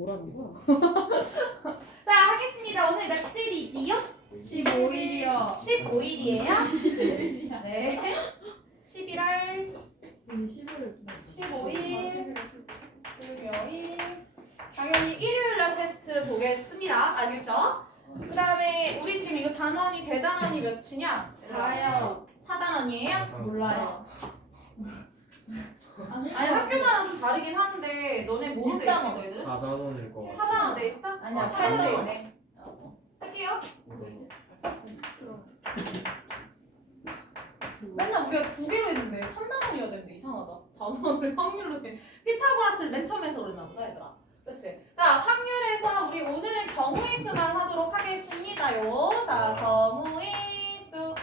뭐라는 거야? 자, 하겠습니다. 오늘 며칠이지요? 15일이요. 15일이에요? 15일이야. 네. 11월 우리 15일. 15일 금요일 당연히 일요일날 테스트 보겠습니다. 알겠죠? 그 다음에 우리 지금 이거 단원이 대단원이 몇이냐? 4요. 4단원이에요? 몰라요. 아니 학교마다 좀 다르긴 하는데 너네 뭐로 돼 있지 너희들? 4단원일 거. 4단원 돼 있어? 아니야, 8로 돼 8단원. 있네. 할게요. 맨날 우리가 2개로 했는데 3단원이어야 되는데 이상하다. 단원을 확률로 돼. 피타고라스를 맨 처음 해서 그러나 보다 얘들아. 그치? 자, 확률에서 우리 오늘은 경우의 수만 하도록 하겠습니다요. 자, 경우의 수.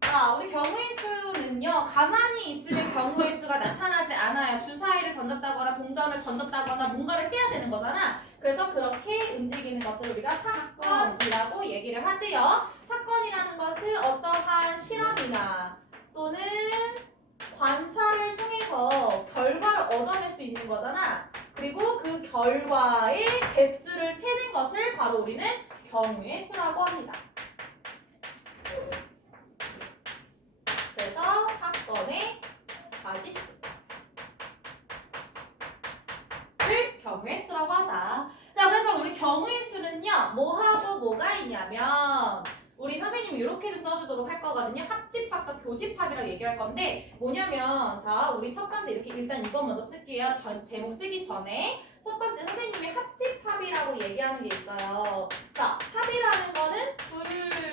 자, 우리 경우의 수는요. 가만히 있으면 경우의 수가 나타나지 않아요. 주사위를 던졌다거나 동전을 던졌다거나 뭔가를 해야 되는 거잖아. 그래서 그렇게 움직이는 것들을 우리가 사건이라고 얘기를 하지요. 사건이라는 것은 어떠한 실험이나 또는 관찰을 통해서 결과를 얻어낼 수 있는 거잖아. 그리고 그 결과의 개수를 세는 것을 바로 우리는 경우의 수라고 합니다. 그래서 사건의 가지수를 경우의 수라고 하자. 자, 그래서 우리 경우의 수는요, 뭐하고 뭐가 있냐면 우리 선생님이 이렇게 좀 써주도록 할 거거든요. 합집합과 교집합이라고 얘기할 건데 뭐냐면 자, 우리 첫 번째 이렇게 일단 이거 먼저 쓸게요. 제목 쓰기 전에 첫 번째 선생님이 합집합이라고 얘기하는 게 있어요. 자, 합이라는 거는 둘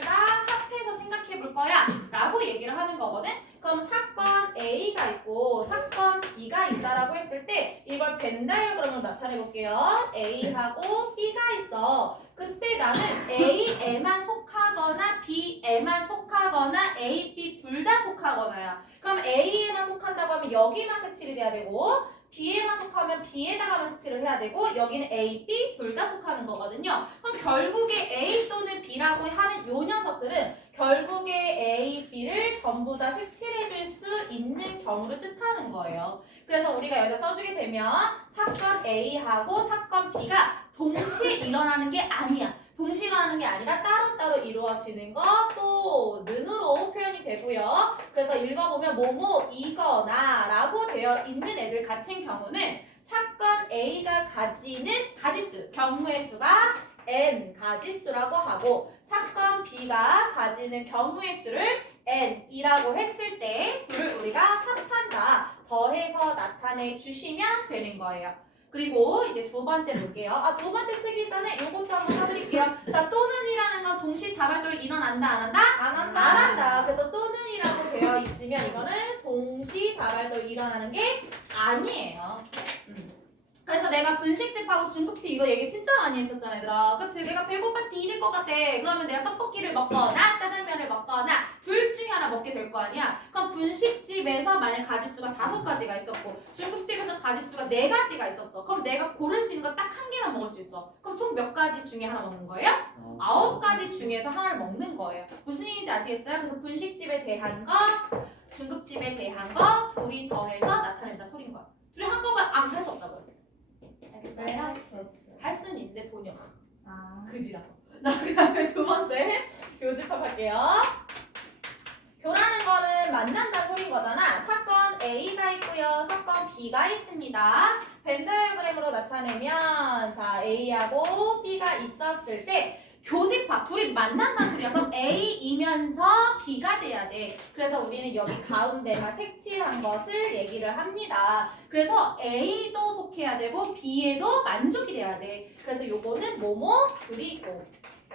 다 합해서 생각해 볼 거야 라고 얘기를 하는 거거든. 그럼 사건 A가 있고 사건 B가 있다라고 했을 때 이걸 벤 다이어그램으로 나타내 볼게요. A하고 B가 있어. 그때 나는 A에만 속하거나 B에만 속하거나 A, B 둘 다 속하거나야. 그럼 A에만 속한다고 하면 여기만 색칠이 돼야 되고 B에만 속하면 B에다가만 색칠을 해야 되고 여기는 A, B 둘 다 속하는 거거든요. 그럼 결국에 A 또는 B라고 하는 요 녀석들은 결국에 A, B를 전부 다 색칠해 줄 수 있는 경우를 뜻하는 거예요. 그래서 우리가 여기다 써주게 되면 사건 A하고 사건 B가 동시에 일어나는 게 아니야. 동시에 일어나는 게 아니라 따로따로 이루어지는 것도 는으로 표현이 되고요. 그래서 읽어보면 뭐뭐이거나 라고 되어 있는 애들 같은 경우는 사건 A가 가지는 가지수, 경우의 수가 n 가지수라고 하고 사건 B가 가지는 경우의 수를 n이라고 했을 때 둘을 우리가 합한다, 더해서 나타내 주시면 되는 거예요. 그리고 이제 두 번째 볼게요. 두 번째 쓰기 전에 요것도 한번 써드릴게요. 자, 또는이라는 건 동시다발적으로 일어난다, 안 한다? 안 한다. 안 한다. 그래서 또는이라고 되어 있으면 이거는 동시다발적으로 일어나는 게 아니에요. 그래서 내가 분식집하고 중국집 이거 얘기 진짜 많이 했었잖아, 얘들아. 그치? 내가 배고파 뒤질 것 같아. 그러면 내가 떡볶이를 먹거나 짜장면을 먹거나 둘 중에 하나 먹게 될 거 아니야? 그럼 분식집에서 만약 가지수가 5가지가 있었고 중국집에서 가지수가 4가지가 있었어. 그럼 내가 고를 수 있는 거 딱 한 개만 먹을 수 있어. 그럼 총 몇 가지 중에 하나 먹는 거예요? 9가지 중에서 하나를 먹는 거예요. 무슨 얘기인지 아시겠어요? 그래서 분식집에 대한 거, 중국집에 대한 거 둘이 더해서 나타낸다 소린 거야. 둘이 한꺼번에 안 할 수 없다고요. 알겠어요? 할 수는 있는데 돈이 없어. 그지라서. 자, 그 다음에 두 번째 교집합 할게요. 교라는 거는 만난다 소린 거잖아. 사건 A가 있고요. 사건 B가 있습니다. 벤 다이어그램으로 나타내면 자, A하고 B가 있었을 때 교집합, 둘이 만난다는 소리야. 그럼 A이면서 B가 돼야 돼. 그래서 우리는 여기 가운데만 색칠한 것을 얘기를 합니다. 그래서 A도 속해야 되고 B에도 만족이 돼야 돼. 그래서 요거는 뭐뭐 그리고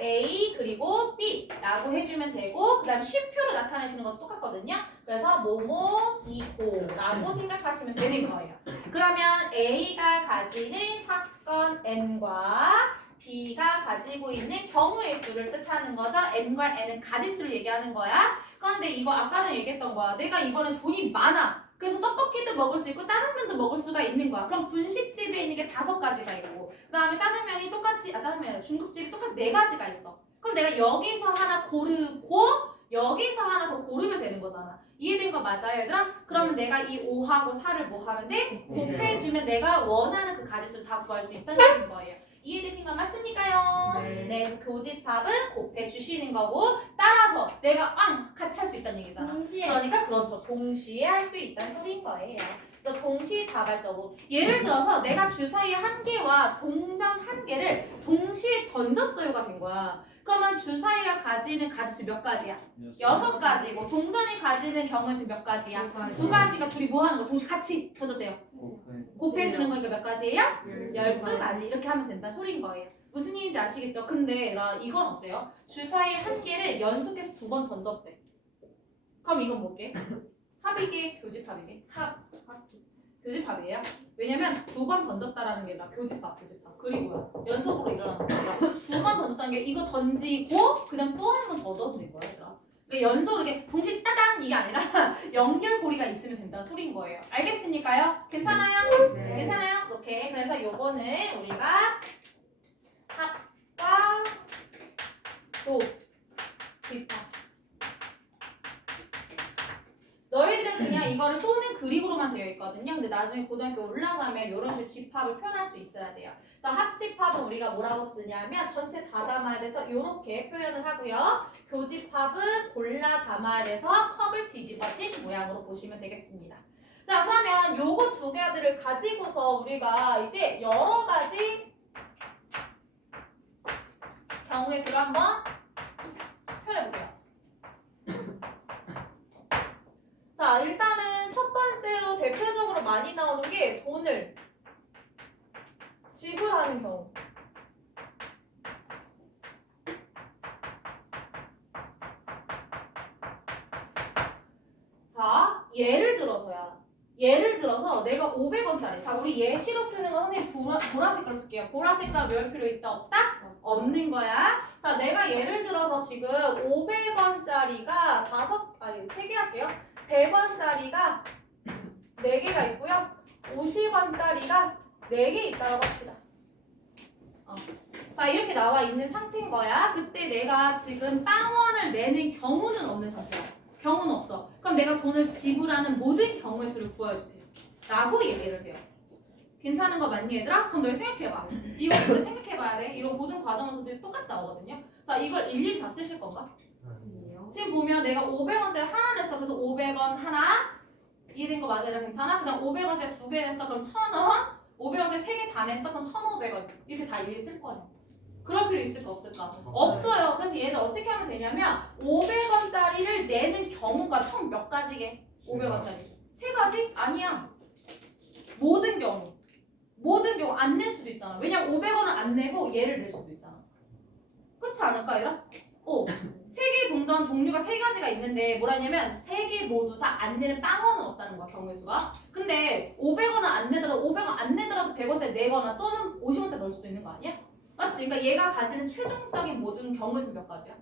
A 그리고 B라고 해주면 되고 그 다음 쉼표로 나타내시는 것도 똑같거든요. 그래서 뭐뭐이고라고 생각하시면 되는 거예요. 그러면 A가 가지는 사건 M과 B가 가지고 있는 경우의 수를 뜻하는 거죠. M과 N은 가지수를 얘기하는 거야. 그런데 이거 아까 전에 얘기했던 거야. 내가 이번엔 돈이 많아. 그래서 떡볶이도 먹을 수 있고 짜장면도 먹을 수가 있는 거야. 그럼 분식집에 있는 게 5가지가 있고 그 다음에 짜장면이 똑같이 짜장면 중국집이 똑같이 4가지가 있어. 그럼 내가 여기서 하나 고르고 여기서 하나 더 고르면 되는 거잖아. 이해된 거 맞아요, 얘들아? 그러면 내가 이 5하고 4를 뭐 하면 돼? 곱해주면 내가 원하는 그 가지수를 다 구할 수 있다는 뜻인 거예요. 이해되신 거 맞습니까요? 네, 그래서 교집합은 곱해주시는 거고 따라서 내가 같이 할 수 있다는 얘기잖아. 동시에 그러니까 그렇죠. 동시에 할 수 있다는 소리인 거예요. 그래서 동시다발적으로 예를 들어서 내가 주사위 한 개와 동전 한 개를 동시에 던졌어요가 된 거야. 그러면 주사위가 가지는 가지수 몇 가지야? 6가지고 동전이 가지는 경우수 몇 가지야? 2가지가 둘이 뭐 하는 거? 동시에 같이 던졌대요. 곱해주는 거니까 몇 가지예요? 12가지 이렇게 하면 된다는 소리인 거예요. 무슨 얘기인지 아시겠죠? 근데 이건 어때요? 주사위 한 개를 연속해서 2번 던졌대. 그럼 이건 뭐게? 합이게? 교집합이게? 교집합이에요. 왜냐면 2번 던졌다라는 게 아니라 교집합. 그리고요. 연속으로 일어나는 거야. 2번 던졌다는 게 이거 던지고 그냥 또 한 번 더 던진 거야, 얘들아. 그러니까 연속으로 이렇게 동시에 따당 이게 아니라 연결고리가 있으면 된다는 소리인 거예요. 알겠습니까요? 괜찮아요? 네. 괜찮아요? 오케이. 그래서 요거는 우리가 합과 교집합. 너희들은 그냥 이거를 또는 그릭으로만 되어 있거든요. 근데 나중에 고등학교 올라가면 이런 식으로 집합을 표현할 수 있어야 돼요. 그래서 합집합은 우리가 뭐라고 쓰냐면 전체 다 담아야 돼서 이렇게 표현을 하고요. 교집합은 골라 담아야 돼서 컵을 뒤집어진 모양으로 보시면 되겠습니다. 자, 그러면 요거 2가지를 가지고서 우리가 이제 여러 가지 경우의 수를 한번 표현해볼게요. 자, 일단은 첫 번째로 대표적으로 많이 나오는 게 돈을 지불하는 경우. 자, 예를 들어서 내가 500원짜리. 자, 우리 예시로 쓰는 거 선생님 보라 색깔로 쓸게요. 보라 색깔 외울 필요 있다 없다? 없는 거야. 자, 내가 예를 들어서 지금 500원짜리가 3개 할게요. 100원짜리가 4개가 있고요. 50원짜리가 4개 있다고 합시다. 자, 이렇게 나와 있는 상태인 거야. 그때 내가 지금 빵원을 내는 경우는 없는 상태야. 경우는 없어. 그럼 내가 돈을 지불하는 모든 경우의 수를 구해주세요. 라고 얘기를 해요. 괜찮은 거 맞니 얘들아? 그럼 너희 생각해봐. 이거 진짜 생각해봐야 돼. 이거 모든 과정에서도 똑같이 나오거든요. 자, 이걸 일일이 다 쓰실 건가? 지금 보면 내가 500원짜리 하나 냈어. 그래서 500원 하나. 이해된 거 맞아? 괜찮아? 그다음 500원짜리 2개 냈어. 그럼 1,000원. 500원짜리 3개 다 냈어. 그럼 1,500원. 이렇게 다 일일이 쓸 거 아니야. 그럴 필요 있을까 없을까? 없어요. 그래서 얘들 어떻게 하면 되냐면 500원짜리를 내는 경우가 총 몇 가지게? 500원짜리. 3가지? 아니야. 모든 경우 안 낼 수도 있잖아. 왜냐면 500원을 안 내고 얘를 낼 수도 있잖아. 그렇지 않을까 얘들아? 3개의 동전 종류가 3가지가 있는데 뭐라 했냐면 3개 모두 다 안 내는 빵원은 없다는 거야, 경우의 수가. 근데 500원을 안 내더라도 500원 안 내더라도 100원짜리 내거나 또는 50원짜리 넣을 수도 있는 거 아니야? 맞지? 그러니까 얘가 가지는 최종적인 모든 경우의 수는 몇 가지야?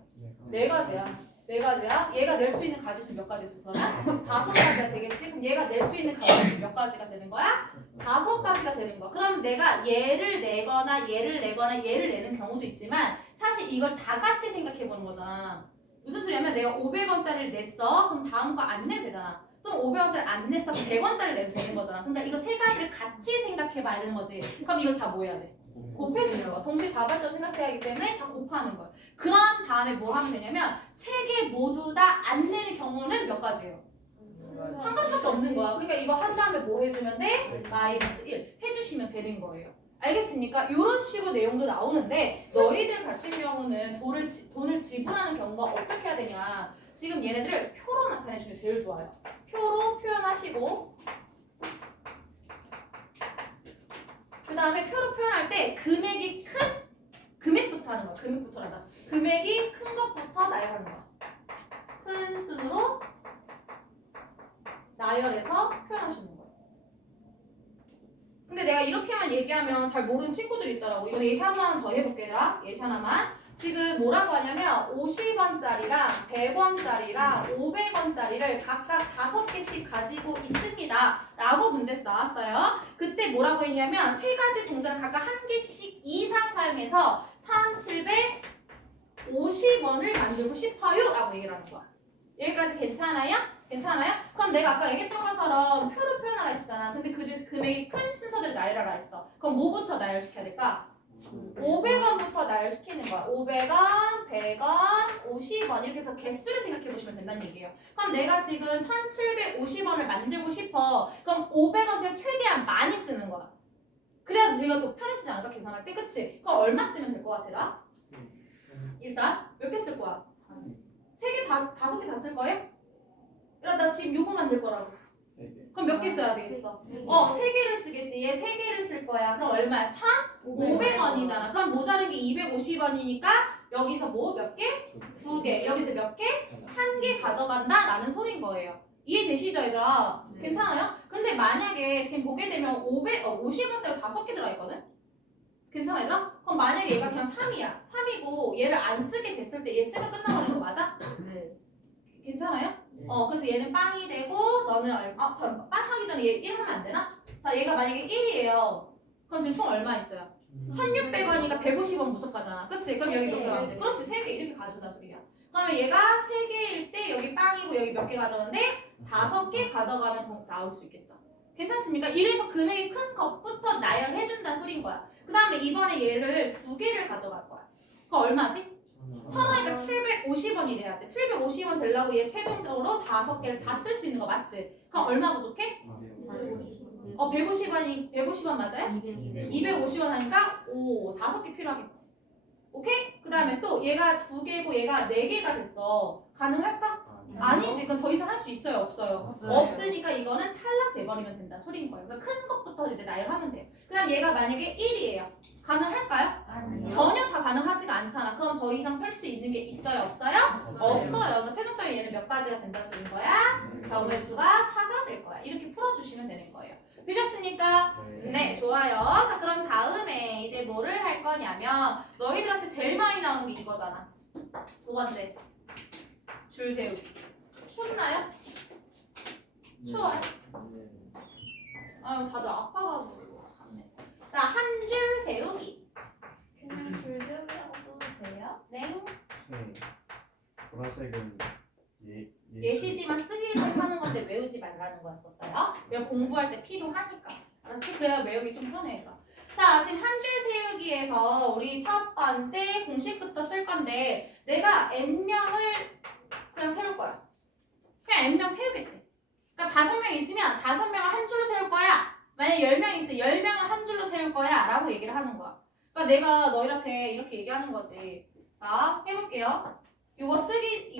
4가지야. 4가지야. 얘가 낼 수 있는 가지수는 몇 가지 있어? 그러면 5가지가 되겠지? 그럼 얘가 낼 수 있는 가지수는 몇 가지가 되는 거야? 5가지가 되는 거야. 그럼 내가 얘를 내거나 얘를 내는 경우도 있지만 사실 이걸 다 같이 생각해 보는 거잖아. 무슨 소리냐면 내가 500원짜리를 냈어. 그럼 다음 거 안 내면 되잖아. 또는 500원짜리 안 냈어. 그럼 100원짜리 내도 되는 거잖아. 그러니까 이거 3가지를 같이 생각해 봐야 되는 거지. 그럼 이걸 다 뭐 해야 돼? 곱해주는 거야. 동시에 다발적 생각해야 하기 때문에 다 곱하는 거야. 그런 다음에 뭐 하면 되냐면 3개 모두 다 안 내는 경우는 몇 가지예요? 한 가지밖에 없는 거야. 그러니까 이거 한 다음에 뭐 해주면 돼? -1 해주시면 되는 거예요. 알겠습니까? 이런 식으로 내용도 나오는데 너희들 같은 경우는 돈을 지불하는 경우가 어떻게 해야 되냐. 지금 얘네들 표로 나타내주는 게 제일 좋아요. 표로 표현하시고 그 다음에 표로 표현할 때 금액이 큰 금액부터 하는 거야. 금액이 큰 것부터 나열하는 거야. 큰 순으로 나열해서 표현하시는 거야. 근데 내가 이렇게만 얘기하면 잘 모르는 친구들이 있더라고. 이거 예시 하나만 더 해볼게 얘들아. 예시 하나만. 지금 뭐라고 하냐면 50원짜리랑 100원짜리랑 500원짜리를 각각 5개씩 가지고 있습니다. 라고 문제에서 나왔어요. 그때 뭐라고 했냐면 3가지 동전을 각각 1개씩 이상 사용해서 1,750원을 만들고 싶어요. 라고 얘기를 하는 거야. 여기까지 괜찮아요? 괜찮아요? 그럼 내가 아까 얘기했던 것처럼 표로 표현하라 했었잖아. 근데 그 중에서 금액이 큰 순서대로 나열하라 했어. 그럼 뭐부터 나열시켜야 될까? 500원부터 나열시키는 거야. 500원, 100원, 50원 이렇게 해서 개수를 생각해 보시면 된다는 얘기예요. 그럼 내가 지금 1750원을 만들고 싶어. 그럼 500원째 최대한 많이 쓰는 거야. 그래야 내가 더 편해지지 않을까 계산할 때? 그치? 그럼 얼마 쓰면 될 것 같아? 일단 몇 개 쓸 거야? 3개 다, 5개 다 쓸 거예요? 그럼 나 지금 요거 만들 거라고. 그럼 몇 개 써야 되겠어? 3개를 쓰겠지. 얘 3개를 쓸 거야. 그럼 얼마야? 1,500원이잖아. 그럼 모자른 게 250원이니까 여기서 뭐 몇 개? 2개. 여기서 몇 개? 1개 가져간다? 라는 소린 거예요. 이해되시죠, 얘들아? 괜찮아요? 근데 만약에 지금 보게 되면 50원짜리 5개 들어있거든? 괜찮아, 얘들아? 그럼 만약에 얘가 그냥 3이야. 3이고 얘를 안 쓰게 됐을 때 얘 쓰면 끝나버리는 거 맞아? 네. 괜찮아요? 그래서 얘는 빵이 되고 너는 얼마? 빵 하기 전에 얘 1 하면 안 되나? 자, 얘가 만약에 1이에요. 그럼 지금 총 얼마 있어요? 1,600원이니까 150원 부족하잖아. 그치? 그럼 여기 몇 개 가면 돼? 그렇지, 3개 이렇게 가져온다 소리야. 그러면 얘가 3개일 때 여기 빵이고 여기 몇 개 가져가는데 5개 가져가면 더 나올 수 있겠죠. 괜찮습니까? 이래서 금액이 큰 것부터 나열해준다는 소린 거야. 그 다음에 이번에 얘를 2개를 가져갈 거야. 그럼 얼마지? 1,000원이니까 750원이 돼야 돼. 750원 되려고 얘 최종적으로 5개를 다 쓸 수 있는 거 맞지? 그럼 얼마 부족해? 150원 맞아요? 250원 하니까 5개 필요하겠지. 오케이? 그 다음에 또 얘가 2개고 얘가 4개가 됐어. 가능할까? 아니지. 그럼 더 이상 할 수 있어요? 없어요? 없으니까 이거는 탈락돼버리면 된다 소리인 거예요. 그러니까 큰 것부터 이제 나열하면 돼요. 그 다음 얘가 만약에 1이에요. 가능할까요? 아니요. 전혀 다 가능하지가 않잖아. 그럼 더 이상 펼 수 있는 게 있어요? 없어요? 없어요. 그러니까 최종적인 얘는 몇 가지가 된다 소리인 거야? 경우의 수가 4가 될 거야. 이렇게 풀어주시면 되는 거예요. 되셨습니까? 네, 좋아요. 자, 그럼 다음에 이제 뭐를 할 거냐면 너희들한테 제일 많이 나오는 게 이거잖아. 2번째. 줄 세우기. 춥나요? 추워요? 아유, 다들 아파가지고 참네. 자, 한 줄 세우기. 그냥 줄세우기라고 써도 돼요? 네. 보라색은 예시지만 쓰기를 하는 건데 외우지 말라는 거였었어요. 왜 공부할 때 필요하니까. 알았지? 그래야 외우기 좀 편해요. 자, 지금 한 줄 세우기에서 우리 첫 번째 공식부터 쓸 건데 내가 n명을 그냥 세울 거야. 그냥 n명 세우겠대. 그러니까 5명 있으면 5명을 한 줄로 세울 거야. 만약 10명 있으면 10명을 한 줄로 세울 거야. 라고 얘기를 하는 거야. 그러니까 내가 너희한테 이렇게 얘기하는 거지. 자, 해볼게요. 이거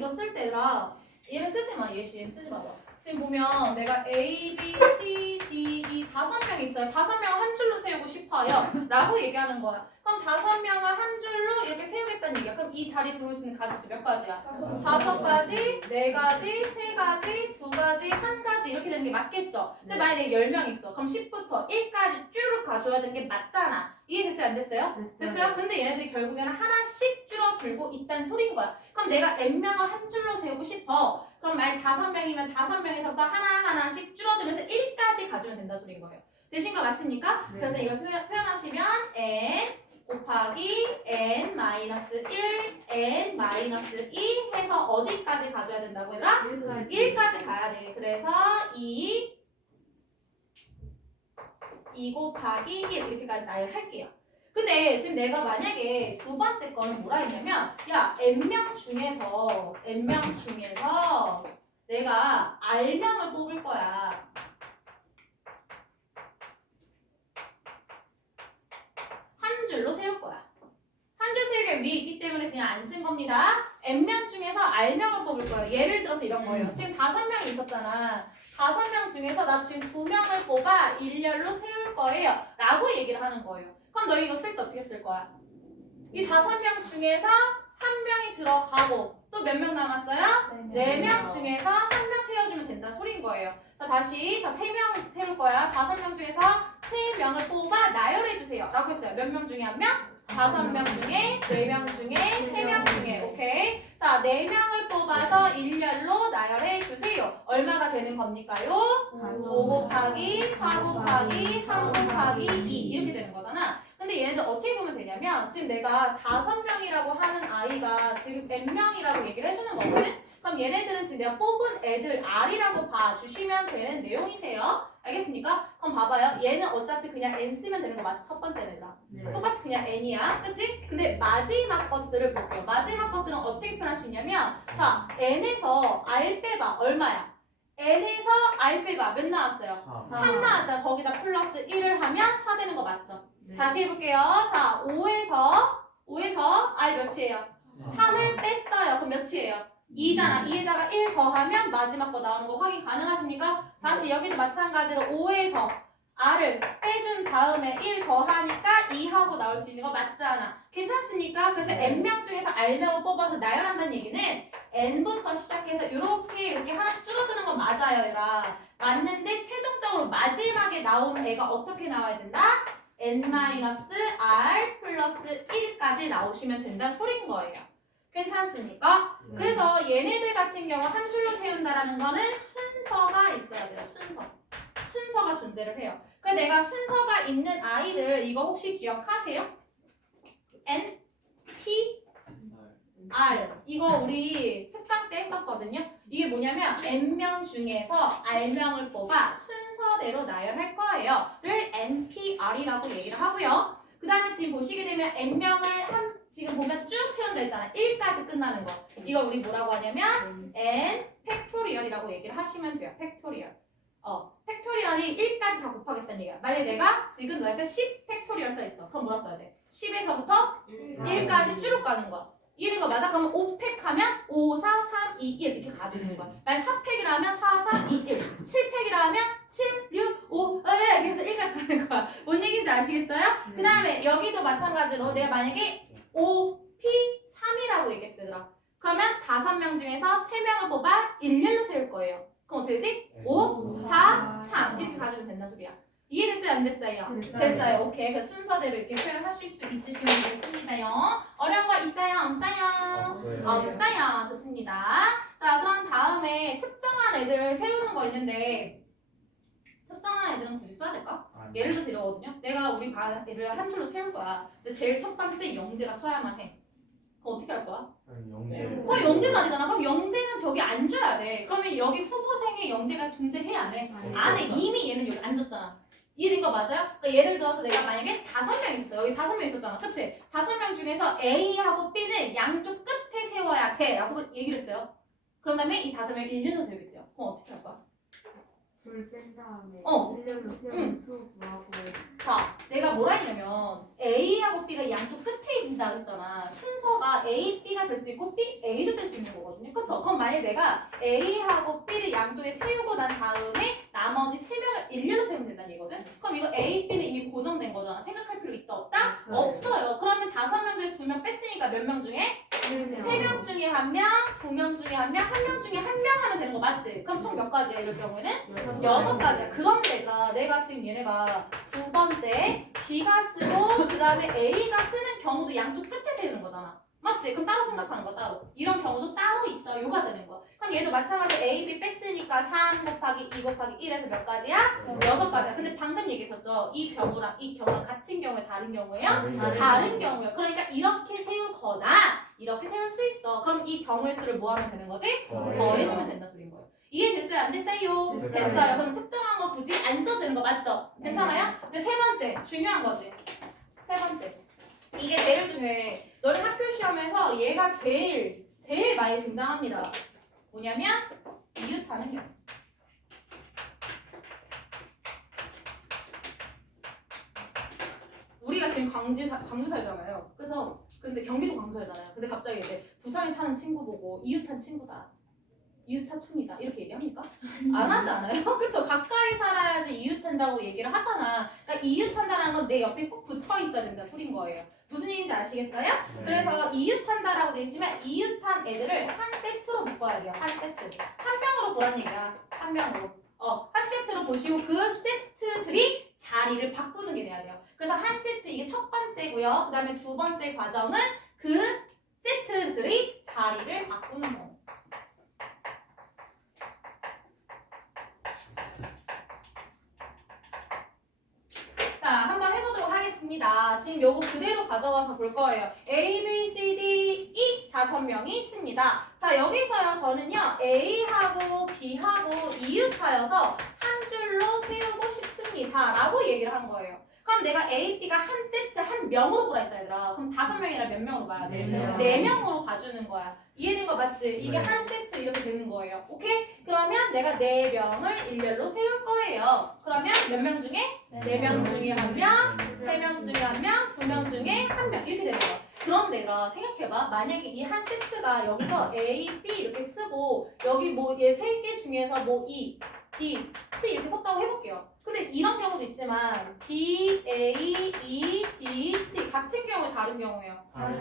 쓸 때라 얘는 쓰지 마. 얘는 쓰지 마. 지금 보면 내가 A, B, C, D, E 5명 있어요. 5명을 한 줄로 세우고 싶어요. 라고 얘기하는 거야. 그럼 5명을 한 줄로 이렇게 세우겠다는 얘기야. 그럼 이 자리에 들어올 수 있는 가지수 몇 가지야? 5가지, 4가지, 3가지, 2가지, 1가지 이렇게 되는 게 맞겠죠? 근데 만약에 10명 있어. 그럼 10부터 1까지 쭉 가줘야 되는 게 맞잖아. 이해됐어요? 안 됐어요? 됐어요? 근데 얘네들이 결국에는 하나씩 줄어들고 있다는 소린 거야. 그럼 내가 n명을 한 줄로 세우고 싶어. 그럼 만약 5명이면 5명에서부터 하나씩 줄어들면서 1까지 가주면 된다 소린 거예요. 되신 거 맞습니까? 네. 그래서 이거 표현하시면 n 곱하기 n 마이너스 1, n 마이너스 2 해서 어디까지 가줘야 된다고 얘들아? 1까지 가야 돼. 그래서 2 곱하기 1 이렇게까지 나열할게요. 근데 지금 내가 만약에 두 번째 거는 뭐라 했냐면 야 n명 중에서 내가 r명을 뽑을 거야. 한 줄로 세울 거야. 한 줄 세우기가 위에 있기 때문에 그냥 안 쓴 겁니다. n명 중에서 r명을 뽑을 거예요. 예를 들어서 이런 거예요. 지금 5명이 있었잖아. 5명 중에서 나 지금 2명을 뽑아 일렬로 세울 거예요. 라고 얘기를 하는 거예요. 그럼 너희 이거 쓸 때 어떻게 쓸 거야? 이 5명 중에서 한 명이 들어가고 또 몇 명 남았어요? 4명 중에서 한 명 세워주면 된다 소린 거예요. 자 다시 3명 세울 거야. 5명 중에서 3명을 뽑아 나열해주세요. 라고 했어요. 몇 명 중에 한 명? 5명 중에 4명 중에 3명 중에 오케이. 자 4명을 뽑아서 일렬로 나열해주세요. 얼마가 되는 겁니까요? 5 곱하기 4 곱하기 3 곱하기 2 이렇게 되는 거잖아. 근데 얘네들 어떻게 보면 되냐면 지금 내가 5명이라고 하는 아이가 지금 n명이라고 얘기를 해주는 거거든? 그럼 얘네들은 지금 내가 뽑은 애들 R이라고 봐주시면 되는 내용이세요. 알겠습니까? 그럼 봐봐요. 얘는 어차피 그냥 N 쓰면 되는 거 맞지? 첫 번째 애들아. 네. 똑같이 그냥 N이야. 그치? 근데 마지막 것들을 볼게요. 마지막 것들은 어떻게 표현할 수 있냐면 자, N에서 R 빼봐. 얼마야? N에서 R 빼봐. 몇 나왔어요? 3 나왔죠. 거기다 플러스 1을 하면 4 되는 거 맞죠? 네. 다시 해볼게요. 자, 5에서 R 몇이에요? 3을 뺐어요. 그럼 몇이에요? 2잖아. 2에다가 1 더하면 마지막 거 나오는 거 확인 가능하십니까? 다시 여기도 마찬가지로 5에서 R을 빼준 다음에 1 더하니까 2하고 나올 수 있는 거 맞잖아. 괜찮습니까? 그래서 N명 중에서 R명을 뽑아서 나열한다는 얘기는 N부터 시작해서 이렇게 하나씩 줄어드는 건 맞아요, 얘라. 맞는데 최종적으로 마지막에 나오는 애가 어떻게 나와야 된다? N-R 플러스 1까지 나오시면 된다는 소린 거예요. 괜찮습니까? 그래서 얘네들 같은 경우 한 줄로 세운다라는 거는 순서가 있어야 돼요. 순서가 존재를 해요. 그래서 내가 순서가 있는 아이들 이거 혹시 기억하세요? N, P, R 이거 우리 특강 때 했었거든요. 이게 뭐냐면 N명 중에서 R명을 뽑아 순서대로 나열할 거예요. 를 NPR이라고 얘기를 하고요. 그 다음에 지금 보시게 되면 N명을 지금 보면 쭉 세운다 했잖아. 1까지 끝나는 거. 이거 우리 뭐라고 하냐면 N 팩토리얼이라고 얘기를 하시면 돼요. 팩토리얼. 팩토리얼이 1까지 다 곱하겠다는 얘기야. 만약에 내가 지금 너한테 10 팩토리얼 써있어. 그럼 뭐라 써야 돼? 10에서부터 1까지 쭉 가는 거야. 이해된 거 맞아? 그러면 5팩 하면 5, 4, 3, 2, 1 이렇게 가지고 거야. 만약 4팩이라면 4, 3, 2, 1 7팩이라면 7, 6, 5 이렇게 해서 1까지 가는 거야. 뭔 얘기인지 아시겠어요? 그 다음에 여기도 마찬가지로 내가 만약에 5, P, 3이라고 얘기했어 얘들아. 그러면 5명 중에서 3명을 뽑아 일렬로 세울 거예요. 그럼 어떻게 되지? 5, 4, 3 이렇게 가지면 된다는 소리야. 이해됐어요? 안 됐어요? 됐어요. 오케이. 그 순서대로 이렇게 표현하실 수 있으시면 되겠습니다요. 어려운 거 있어요? 없어요? 없어요. 좋습니다. 자, 그럼 다음에 특정한 애들 세우는 거 있는데 특정한 애들은 굳이 써야 될까? 예를 들어서 이러거든요. 내가 우리 반 애들 한 줄로 세울 거야. 근데 제일 첫 번째 영재가 서야만 해. 그럼 어떻게 할 거야? 영재 자리잖아. 그럼 영재는 저기 앉아야 돼. 그러면 여기 후보생에 영재가 존재해야 안 해? 안 해. 이미 얘는 여기 앉았잖아. 이해된 거 맞아요? 그러니까 예를 들어서 내가 만약에 5명 있었어. 여기 5명 있었잖아. 그치? 5명 중에서 A하고 B는 양쪽 끝에 세워야 돼. 라고 얘기를 했어요. 그런 다음에 이 5명을 일렬로 세우게 돼요. 그럼 어떻게 할 거야? 둘 뺀 다음에 일렬로 세우면 수 구하고. 자, 내가 뭐라 했냐면 A하고 B가 양쪽 끝에 있다 했잖아. 순서가 A, B가 될 수도 있고 B, A도 될 수 있는 거거든요. 그쵸? 그럼 만약에 내가 A하고 B를 양쪽에 세우고 난 다음에 나머지 3명을 일렬로 세우면 된다는 얘기거든? 그럼 이거 A, B는 이미 고정된 거잖아. 생각할 필요 있다 없다? 없어요. 그러면 5명 중에 2명 뺐으니까 몇 명 중에? 3명 중에 1명, 2명 중에 1명, 1명 중에 1명 하면 되는 거 맞지? 그럼 총 몇 가지야 이럴 경우에는? 6가지야. 그런데 내가 지금 얘네가 두 번째 B가 쓰고 그 다음에 A가 쓰는 경우도 양쪽 끝에 세우는 거잖아. 맞지? 그럼 따로 생각하는 거 따로. 이런 경우도 따로 있어. 요가 되는 거. 그럼 얘도 마찬가지 A, B 뺐으니까 3 곱하기 2 곱하기 1에서 몇 가지야? 6가지야. 근데 방금 얘기했었죠. 이 경우랑 같은 경우에 다른 경우예요? 다른 경우예요. 그러니까 이렇게 세우거나 이렇게 세울 수 있어. 그럼 이 경우의 수를 뭐 하면 되는 거지? 더해주면 된다 소린 거예요. 이해됐어요? 안 됐어요? 됐어요. 그럼 특정한 거 굳이 안 써도 되는 거 맞죠? 괜찮아요? 근데 세 번째 중요한 거지. 세 번째 이게 제일 중요해. 너네 학교 시험에서 얘가 제일 많이 등장합니다. 뭐냐면 이웃하는 경우. 우리가 지금 광주 살잖아요. 그래서 근데 경기도 광주 살잖아요. 근데 갑자기 이제 부산에 사는 친구 보고 이웃한 친구다. 이웃 사촌이다 이렇게 얘기합니까? 안 하지 않아요? 그쵸? 가까이 살아야지 이웃한다고 얘기를 하잖아. 그러니까 이웃한다는 건 내 옆에 꼭 붙어 있어야 된다 소린 거예요. 무슨 얘기인지 아시겠어요? 그래서 이웃한다라고 돼 있으면 이웃한 애들을 한 세트로 묶어야 돼요. 한 세트. 한 명으로 보란 얘기야. 한 명으로. 한 세트로 보시고 그 세트들이 자리를 바꾸는 게 돼야 돼요. 그래서 한 세트 이게 첫 번째고요. 그 다음에 두 번째 과정은 그 세트들이 자리를 바꾸는 거. 자, 한번 해보도록 하겠습니다. 있습니다. 지금 요거 그대로 가져와서 볼 거예요. A, B, C, D, E 5명이 있습니다. 자, 여기서요, 저는요, A하고 B하고 이웃하여서 한 줄로 세우고 싶습니다. 라고 얘기를 한 거예요. 그럼 내가 A, B가 한 세트, 한 명으로 보라 했잖아, 얘들아. 그럼 5명이라 몇 명으로 봐야 돼? 네 4명으로 봐주는 거야. 이해된 거 맞지? 이게 네. 한 세트 이렇게 되는 거예요. 오케이? 그러면 내가 4명을 일렬로 세울 거예요. 그러면 몇 명 중에? 4명 중에 1명, 3명 중에 1명, 2명 중에 1명 이렇게 되는 거야. 그런데 얘들아 생각해봐. 만약에 이 한 세트가 여기서 A, B 이렇게 쓰고 여기 뭐 얘 3개 중에서 뭐 E, D, C 이렇게 썼다고 해볼게요. 근데 이런 경우도 있지만 D, A, E, D, C 같은 경우에 다른 경우예요.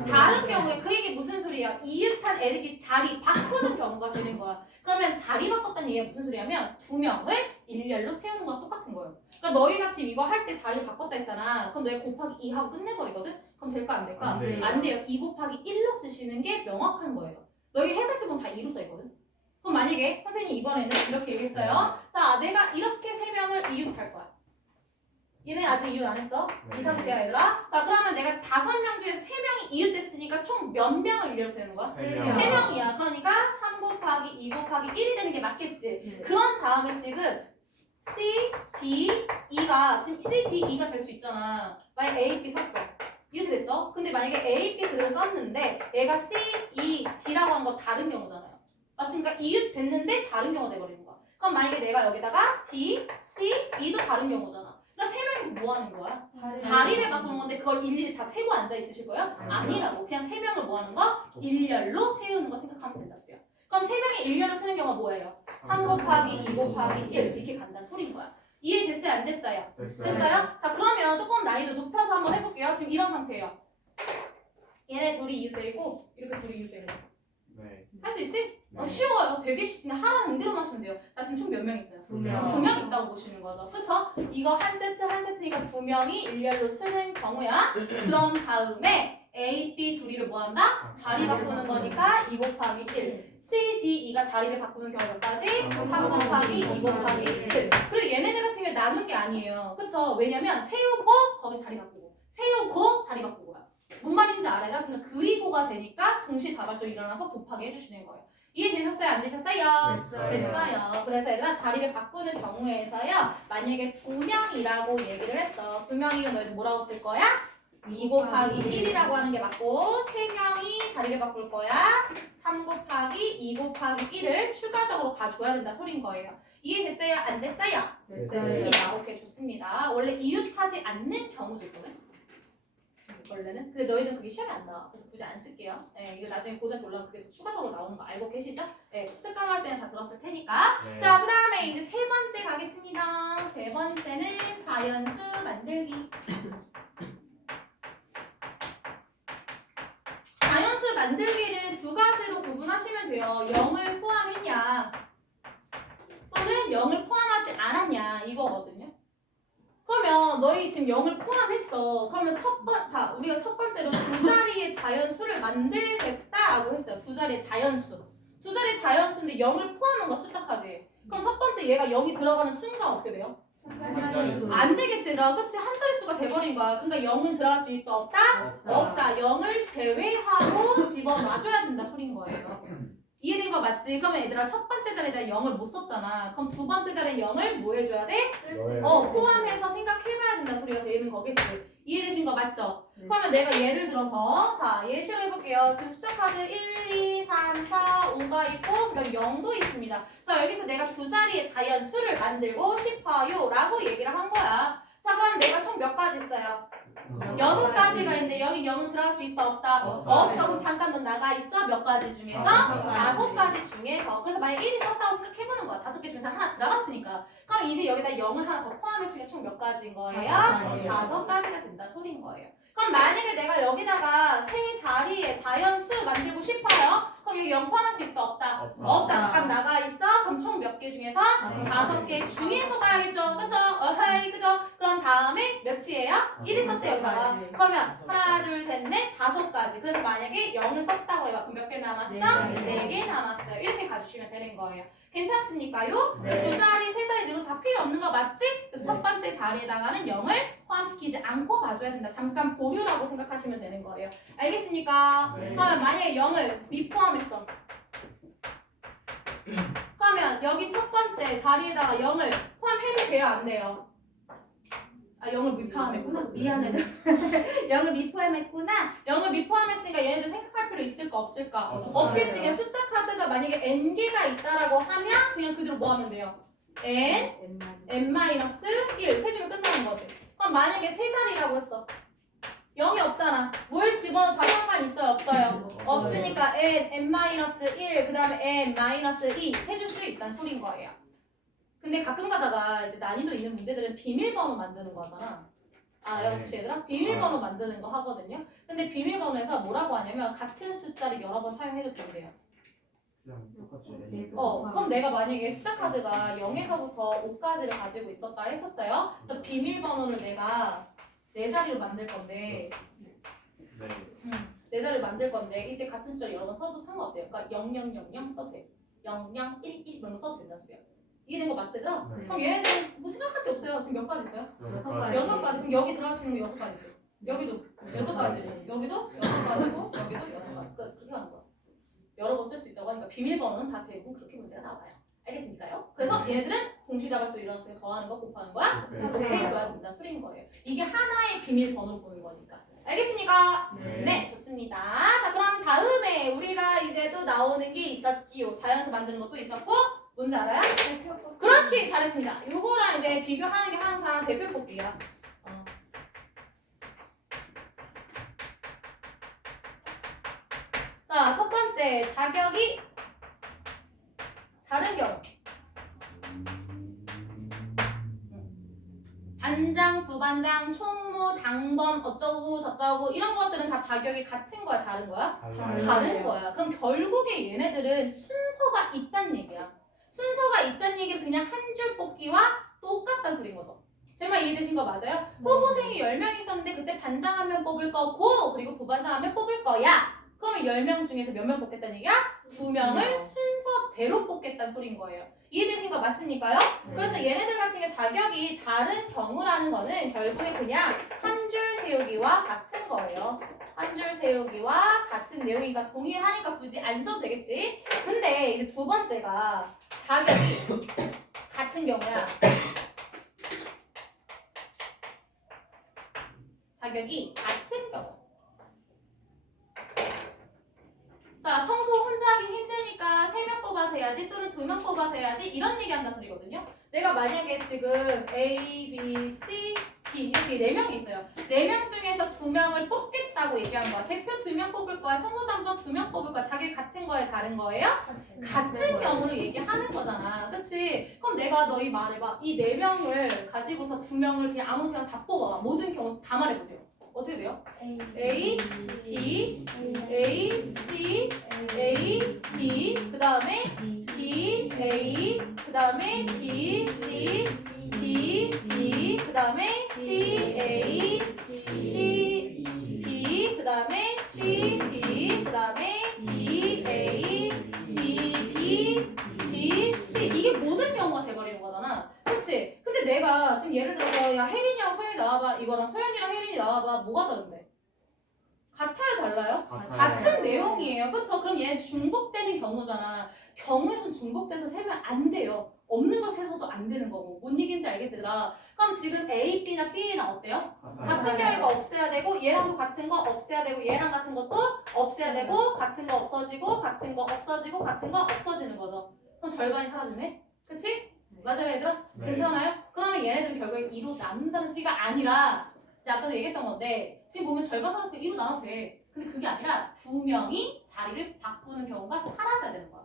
다른 경우에 그 얘기 무슨 소리야? 이웃한 애들이 자리 바꾸는 경우가 되는 거야. 그러면 자리 바꿨다는 얘기가 무슨 소리냐면 2명을 일렬로 세우는 거랑 똑같은 거예요. 그러니까 너희가 지금 이거 할 때 자리 바꿨다 했잖아. 그럼 너희 곱하기 2하고 끝내버리거든? 그럼 될까 안 될까? 안 돼요. 안 돼요. 2 곱하기 1로 쓰시는 게 명확한 거예요. 너희 해설지 보면 다 2로 써있거든? 그럼 만약에 선생님이 이번에는 이렇게 얘기했어요. 자, 내가 이렇게 3명을 이웃할 거야. 얘네 아직 이웃 안 했어? 네. 이 상태야, 얘들아. 자, 그러면 내가 5명 중에서 3명이 이웃됐으니까 총 몇 명을 일렬로 세우는 거야? 3명이야. 그러니까 3 곱하기 2 곱하기 1이 되는 게 맞겠지. 그런 다음에 지금 C, D, E가 지금 C, D, E가 될 수 있잖아. 만약 A, B 썼어. 이렇게 됐어. 근데 만약에 A, B 그대로 썼는데 얘가 C, E, D라고 하는 거 다른 경우잖아요. 맞습니까? 이웃 됐는데 다른 경우가 돼버리는 거야. 그럼 만약에 내가 여기다가 D, C, E도 다른 경우잖아. 그러니까 3명이서 뭐 하는 거야? 자리를 바꾸는 건데 그걸 일일이 다 세고 앉아 있으실 거예요? 아니라고. 그냥 3명을 뭐 하는 거? 일렬로 세우는 거 생각하면 된다 소리야. 그럼 3명이 일렬로 쓰는 경우가 뭐예요? 3 곱하기 2 곱하기 1 이렇게 간다 소리인 거야. 이해됐어요? 안 됐어요? 됐어요? 자, 그러면 조금 난이도 높여서 한번 해볼게요. 지금 이런 상태예요. 얘네 둘이 이웃돼 있고 이렇게 둘이 이웃돼 있는 거. 네. 할 수 있지? 쉬워요. 되게 쉽지. 그냥 하라는 응대로만 하시면 돼요. 자, 지금 총 몇 명 있어요? 2명. 2명 있다고 보시는 거죠. 그쵸? 이거 한 세트 한 세트니까 2명이 일렬로 쓰는 경우야. 그런 다음에 A, B 둘이를 뭐 한다? 자리 바꾸는 거니까 2 곱하기 1. C, D, E가 자리를 바꾸는 경우 몇 가지? 3 곱하기 2 곱하기 1. 그리고 얘네들 같은 경우에 나눈 게 아니에요. 그쵸? 왜냐면 세우고 거기 자리 바꾸고 세우고 자리 바꾸고야. 뭔 말인지 알아요? 그러니까 그리고가 되니까 동시다발적으로 일어나서 곱하기 해주시는 거예요. 이해되셨어요? 안 되셨어요? 됐어요. 그래서 얘들아 자리를 바꾸는 경우에서요. 만약에 2명이라고 얘기를 했어. 2명이면 너희들 뭐라고 쓸 거야? 2 곱하기 1이라고 하는 게 맞고 3명이 자리를 바꿀 거야. 3 곱하기 2 곱하기 1을 추가적으로 가줘야 된다 소린 거예요. 이해됐어요? 안 됐어요? 됐습니다. 오케이, 좋습니다. 원래 이웃하지 않는 경우도 있거든. 원래는. 근데 너희는 그게 시험에 안 나와. 그래서 굳이 안 쓸게요. 네, 이거 나중에 고전 올라오면 그게 추가적으로 나오는 거 알고 계시죠? 네, 특강 할 때는 다 들었을 테니까. 네. 자, 그 다음에 이제 3번째 가겠습니다. 3번째는 자연수 만들기. 자연수 만들기를 2가지로 구분하시면 돼요. 0을 포함했냐 또는 0을 포함하지 않았냐 이거거든요. 그러면 너희 지금 0을 포함했어. 그러면 우리가 첫 번째로 2자리의 자연수를 만들겠다라고 했어요. 2자리의 자연수. 2자리의 자연수인데 0을 포함한 거 숫자 카드에. 그럼 첫 번째 얘가 0이 들어가는 순간 어떻게 돼요? 안 되겠지, 얘들아. 그치? 한 자릿수가 돼버린 거야. 그러니까 0은 들어갈 수 있다, 없다? 없다. 0을 제외하고 집어넣어줘야 된다 소린 거예요. 이해된 거 맞지? 그러면 얘들아 첫 번째 자리에다 0을 못 썼잖아. 그럼 두 번째 자리에 0을 뭐 해줘야 돼? 포함해서 생각해봐야 된다 소리가 되는 거겠지. 이해되신 거 맞죠? 그러면 내가 예를 들어서 자 예시로 해볼게요. 지금 숫자 카드 1, 2, 3, 4, 5가 있고 그 다음 0도 있습니다. 자 여기서 내가 2자리의 자연수를 만들고 싶어요 라고 얘기를 한 거야. 자 그럼 내가 총 몇 가지 있어요? 6가지가 있는데 여기 0은 들어갈 수 있다 없다? 없어. 그럼 잠깐 넌 나가 있어. 몇 가지 중에서? 5가지 중에서. 그래서 만약 1이 썼다고 생각해보는 거야. 5개 중에서 하나 들어갔으니까. 그럼 이제 여기다 0을 하나 더 포함했으니까 총 몇 가지인 거예요? 5가지가 된다 소린 거예요. 그럼 만약에 내가 여기다가 세 자리에 자연수 만들고 싶어요. 그럼 여기 0 포함할 수 있다 없다? 없다. 잠깐 나가 있어. 그럼 총 몇 개 중에서? 5개 중에서 가야겠죠. 그쵸? 어헤이 그죠? 그럼 다음에 몇이에요? 1이 썼대 여기다가. 그러면 하나 둘 셋 넷 5가지. 그래서 만약에 0을 썼다고 해봐. 그럼 몇 개 남았어? 4개 남았어요. 이렇게 가주시면 되는 거예요. 괜찮습니까요? 네. 2자리, 3자리 이거 다 필요 없는 거 맞지? 그래서 첫 번째 자리에다가는 0을 포함시키지 않고 봐줘야 된다. 잠깐 보류라고 생각하시면 되는 거예요. 알겠습니까? 네. 그러면 만약에 0을 미포함했어. 그러면 여기 첫 번째 자리에다가 0을 포함해도 돼요? 안 돼요? 아 0을 미포함했구나. 미안해. 0을 미포함했구나. 0을 미포함했으니까 얘네들 생각할 필요 있을까 없을까? 없겠지. 그냥 숫자 카드가 만약에 n개가 있다라고 하면 그냥 그대로 뭐 하면 돼요? n-1 해주면 끝나는 거지. 그럼 만약에 세 자리라고 했어. 0이 없잖아. 뭘 집어넣어도 다 상관 있어요? 없어요? 없으니까 n-1 그 다음에 n-2 해줄 수 있다는 소린 거예요. 근데 가끔 가다가 이제 난이도 있는 문제들은 비밀번호 만드는 거잖아. 알아요 혹시 얘들아? 비밀번호 만드는 거 하거든요. 근데 비밀번호에서 뭐라고 하냐면 같은 숫자를 여러 번 사용해도 된대요. 그냥 똑같이 그럼 내가 만약에 숫자 카드가 0에서부터 5까지를 가지고 있었다 했었어요. 그래서 비밀번호를 내가 4자리로 만들 건데 네. 4자리를 만들 건데 이때 같은 숫자를 여러 번 써도 상관없대요. 그러니까 0000 써도 돼. 0011 이런 거 써도 된다는 소리야. 이해된 거 맞지 얘들아? 네. 그럼 얘네들 뭐 생각할 게 없어요. 지금 몇 가지 있어요? 6가지. 그럼 여기 들어갈 수 있는 거 6가지 있어. 여기도 6가지. 여기도 6가지고 여기도 6가지. 그렇게 하는 거야. 여러 번 쓸 수 있다고 하니까 비밀번호는 다 대부분 그렇게 문제가 나와요. 알겠습니까요? 그래서 네. 얘네들은 공시다발적 일어났으니까 더하는 거 곱하는 거야. 네. 그렇게 해줘야 된다 소리인 거예요. 이게 하나의 비밀번호를 보는 거니까. 알겠습니까? 네, 좋습니다. 자, 그럼 다음에 우리가 이제 또 나오는 게 있었지요. 자연수 만드는 것도 있었고, 뭔지 알아요? 그렇지, 잘했습니다. 요거랑 이제 비교하는 게 항상 대표 뽑기야. 자, 첫 번째 자격이 다른 경우. 반장, 부반장, 총무, 당번, 어쩌고 저쩌고 이런 것들은 다 자격이 같은 거야, 다른 거야? 다른 거야. 그럼 결국에 얘네들은 순서가 있단 얘기야. 순서가 있단 얘기는 그냥 한 줄 뽑기와 똑같다는 소리인 거죠. 제 말 이해되신 거 맞아요? 후보생이 10명 있었는데 그때 반장 한 명 뽑을 거고 그리고 부반장 한 명 뽑을 거야. 그러면 10명 중에서 몇 명 뽑겠다는 얘기야? 2명을 순서대로 뽑겠다는 소리인 거예요. 이해되신 거 맞습니까요? 그래서 얘네들 같은 경우 자격이 다른 경우라는 거는 결국에 그냥 한 줄 세우기와 같은 거예요. 한 줄 세우기와 같은 내용이니까 동일하니까 굳이 안 써도 되겠지. 근데 이제 두 번째가 자격이 같은 경우야. 자격이 같은 경우. 자, 청소 혼자 하기 힘드니까 3명 뽑아서 해야지 또는 2명 뽑아서 해야지 이런 얘기 한다는 소리거든요. 내가 만약에 지금 A, B, C, D 이렇게 4명이 있어요. 4명 중에서 2명을 뽑겠다고 얘기한 거야. 대표 2명 뽑을 거야. 청소 담당 2명 뽑을 거야. 자기 같은 거에 다른 거예요? 같은 경우를 얘기하는 거잖아. 그치? 그럼 내가 너희 말해봐. 이 4명을 가지고서 2명을 그냥 아무렇게나 다 뽑아봐. 모든 경우 다 말해보세요. 어떻게 돼요? A, B, A, C, A, D 그 다음에 B, A 그 다음에 B, C, B, D 그 다음에 C, A, C, B 그 다음에 C, D 그 다음에 D, A, D, B, D, C 이게 모든 경우가 돼버리는 거잖아. 그치? 근데 내가 지금 예를 들어서 야 혜린이랑 서연이 나와봐 이거랑 서연이랑 혜린이 나와봐 뭐가 다른데? 같아요 달라요? 같은 내용이에요. 그쵸? 그럼 얘는 중복되는 경우잖아. 경우에선 중복돼서 세면 안 돼요. 없는 걸 세서도 안 되는 거고. 뭔 얘기인지 알겠지 얘들아? 그럼 지금 A, B나 B랑 어때요? 같은 경우가 없애야 되고 얘랑도 같은 거 없애야 되고 얘랑 같은 것도 없애야 되고 같은 거 없어지고 같은 거 없어지고 같은 거 없어지는 거죠. 그럼 절반이 사라지네? 그치? 맞아요 얘들아? 네. 괜찮아요? 그러면 얘네들은 결국에 2로 나눈다는 소리가 아니라 아까도 얘기했던 건데 지금 보면 절반 사라지니까 2로 나눠도 돼. 근데 그게 아니라 2명이 자리를 바꾸는 경우가 사라져야 되는 거야.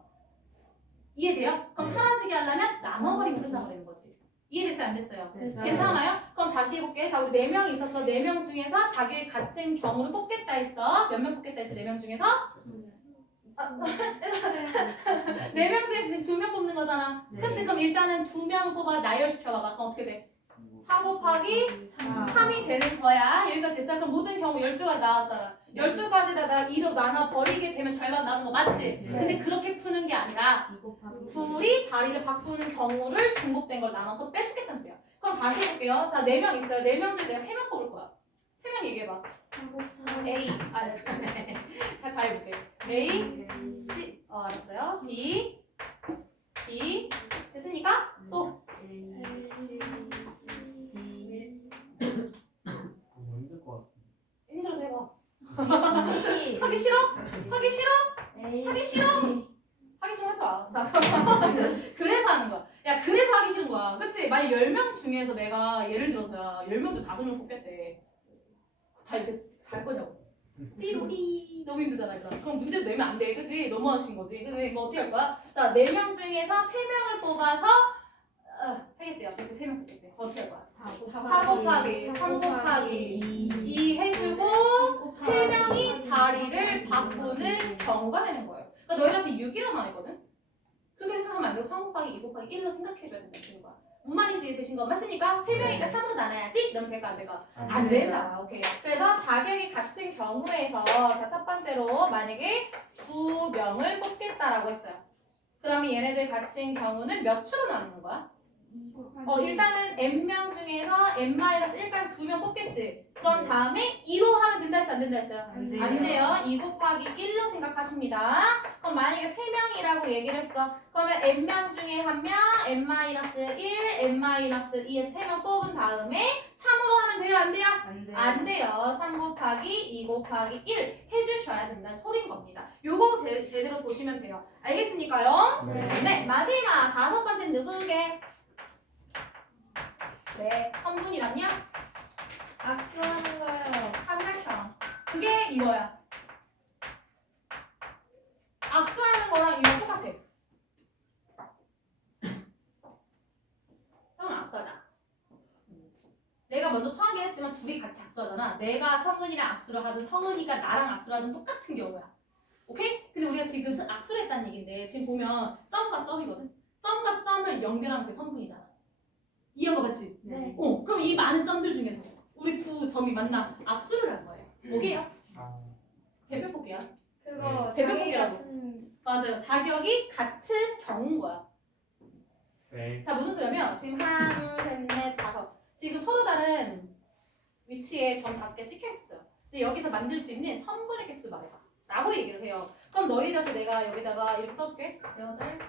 이해돼요? 그럼 네. 사라지게 하려면 나눠버리면 끝나버리는 거지. 이해됐어요? 안 됐어요? 네. 괜찮아요? 그럼 다시 해볼게. 자, 우리 4명 있었어. 4명 중에서 자기 같은 경우를 뽑겠다 했어. 몇 명 뽑겠다 했지? 4명 중에서? 4명 중에서 지금 2명 뽑는 거잖아. 네. 그치? 그럼 일단은 2명을 뽑아 나열시켜봐봐. 그럼 어떻게 돼? 4 곱하기 3이 되는 거야. 여기가 됐어요. 그럼 모든 경우 12가지 나왔잖아. 12가지다 나 2로 나눠 버리게 되면 절반 나는 거 맞지? 네. 근데 그렇게 푸는 게 아니라 둘이 자리를 바꾸는 경우를 중복된 걸 나눠서 빼주겠다는 소리야. 그럼 다시 해볼게요. 자, 4명 있어요. 4명 중에 내가 3명 뽑을 거야. 3명 얘기해봐. A, 다 해볼게. A, C, 알았어요. B, D, 됐으니까 또 너무 힘들 것 같아. 힘들어도 해봐. C 하기 싫어? 하기 싫어? A 하기 싫어? 하기 싫으면 하지 마. 자, 그래서 하는 거야. 야, 그래서 하기 싫은 거야. 그치? 만약 10명 중에서 내가 예를 들어서야 10명 중 5명 뽑겠대. 다 이렇게 갈 거냐고. 띠로리. 너무 힘들잖아, 얘들아. 그럼 문제도 내면 안 돼. 그치? 너무 하신 거지. 그치? 이거 어떻게 할 거야? 자, 4명 중에서 3명을 뽑아서 하겠대요. 이렇게 3명 뽑겠대. 어떻게 할 거야? 4 곱하기 3 곱하기 2 해주고 3명이 자리를 바꾸는 경우가 되는 거예요. 그러니까 너희한테 6이라 나와있거든? 그렇게 생각하면 안 되고 3 곱하기 2 곱하기 1로 생각해줘야 된다는 거야. 뭔 말인지 되신 거 맞습니까? 3명이니까 3으로 나눠야지? 이러면 될까 안 될까? 안 된다. 오케이. 그래서 자격이 같은 경우에서 자, 첫 번째로 만약에 2명을 뽑겠다라고 했어요. 그러면 얘네들 같은 경우는 몇 추로 나누는 거야? 일단은 n명 중에서 n-1까지 2명 뽑겠지. 그런 다음에 2로 하면 된다 했어? 안 된다 했어요? 안 돼요. 안 돼요. 2 곱하기 1로 생각하십니다. 그럼 만약에 3명이라고 얘기를 했어. 그러면 n명 중에 1명, n-1, n-2에서 3명 뽑은 다음에 3으로 하면 돼요? 안 돼요? 안 돼요. 3 곱하기 2 곱하기 1 해주셔야 된다는 소린 겁니다. 요거 제대로 보시면 돼요. 알겠습니까요? 네, 마지막 5번째 누구게? 네, 성분이란요? 악수하는 거요. 삼각형. 그게 이거야. 악수하는 거랑 이거 똑같아. 성분 악수하자. 내가 먼저 처하긴 했지만 둘이 같이 악수하잖아. 내가 성은이랑 악수를 하든 성은이가 나랑 악수를 하든 똑같은 경우야. 오케이? 근데 우리가 지금 악수를 했다는 얘기인데 지금 보면 점과 점이거든? 점과 점을 연결하면 그게 성분이잖아. 이해한 거 맞지? 네. 그럼 이 많은 점들 중에서 우리 두 점이 만나 악수를 한 거예요. 뭐게요? 대표 볼게요. 그거 대표 자기 뽑기라고. 같은 맞아요. 자격이 같은 경우인 거야. 네. 자, 무슨 소리냐면 지금 하나, 둘, 셋, 넷, 다섯. 지금 서로 다른 위치에 점 5개 찍혀 있어요. 근데 여기서 만들 수 있는 성분의 개수 말해봐. 라고 얘기를 해요. 그럼 너희들한테 내가 여기다가 이렇게 써줄게. 8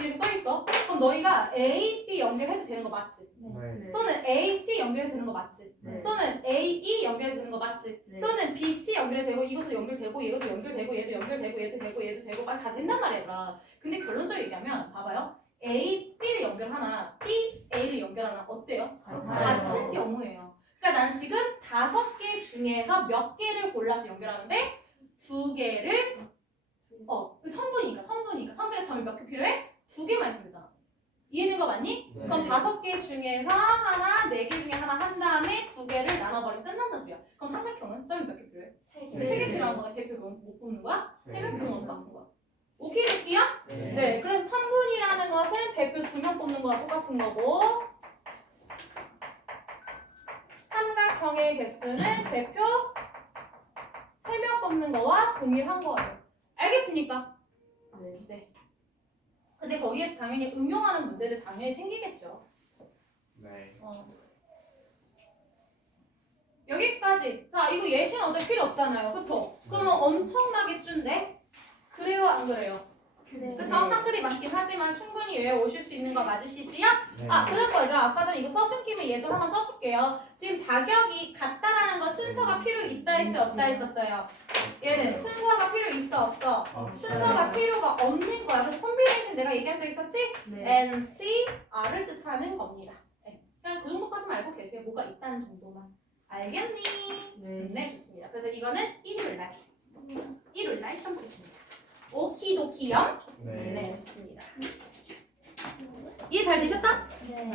이렇게 써있어. 그럼 너희가 A, B 연결해도 되는 거 맞지? 네. 또는 A, C 연결해도 되는 거 맞지? 네. 또는 A, E 연결해도 되는 거 맞지? 네. 또는 B, C 연결해도 되고 이것도 연결되고 이것도 연결되고 얘도 연결되고 얘도 되고 얘도 되고 다 된단 말이야. 근데 결론적으로 얘기하면 봐봐요. A, B를 연결하나 B, A를 연결하나 어때요? 같은 경우예요. 그러니까 난 지금 5개 중에서 몇 개를 골라서 연결하는데 2개를 성분이니까 성분의 점이 몇 개 필요해? 2개만 있으면 되잖아. 이해된 거 맞니? 네. 그럼 5개 중에서 하나, 4개 중에 하나 한 다음에 2개를 나눠버리면 끝난다는 소리야. 그럼 삼각형은 점이 몇 개 필요해? 3개. 3개 필요한 거가 대표 못 뽑는 거야? 네. 3명 뽑는 거랑 똑같은 거야. 오케이, 됐기요? 네. 네, 그래서 성분이라는 것은 대표 2명 뽑는 거랑 똑같은 거고 삼각형의 개수는 대표 3명 뽑는 거와 동일한 거예요. 알겠습니까? 네. 근데 거기에서 당연히 응용하는 문제들 당연히 생기겠죠. 네. 여기까지. 자, 이거 예시는 어차피 필요 없잖아요. 그쵸? 그러면 엄청나게 준데? 그래요, 안 그래요? 네. 그쵸? 한글이 맞긴 하지만 충분히 외워오실 수 있는 거 맞으시지요? 네. 그럴 거 얘들아, 아까 전에 이거 써준 김에 얘도 하나 써줄게요. 지금 자격이 같다라는 건 순서가 필요 있다 했어요, 없다 했었어요? 얘는 순서가 필요 있어, 없어? 순서가 필요가 없는 거야. 그래서 콤비네이션 내가 얘기한 적 있었지? N, C, R을 뜻하는 겁니다. 네. 그냥 그 정도까지만 알고 계세요. 뭐가 있다는 정도만. 알겠니? 네, 좋습니다. 그래서 이거는 일요일날 시험 보겠습니다. 오키도키요? 네, 좋습니다. 이해 잘 되셨죠? 네.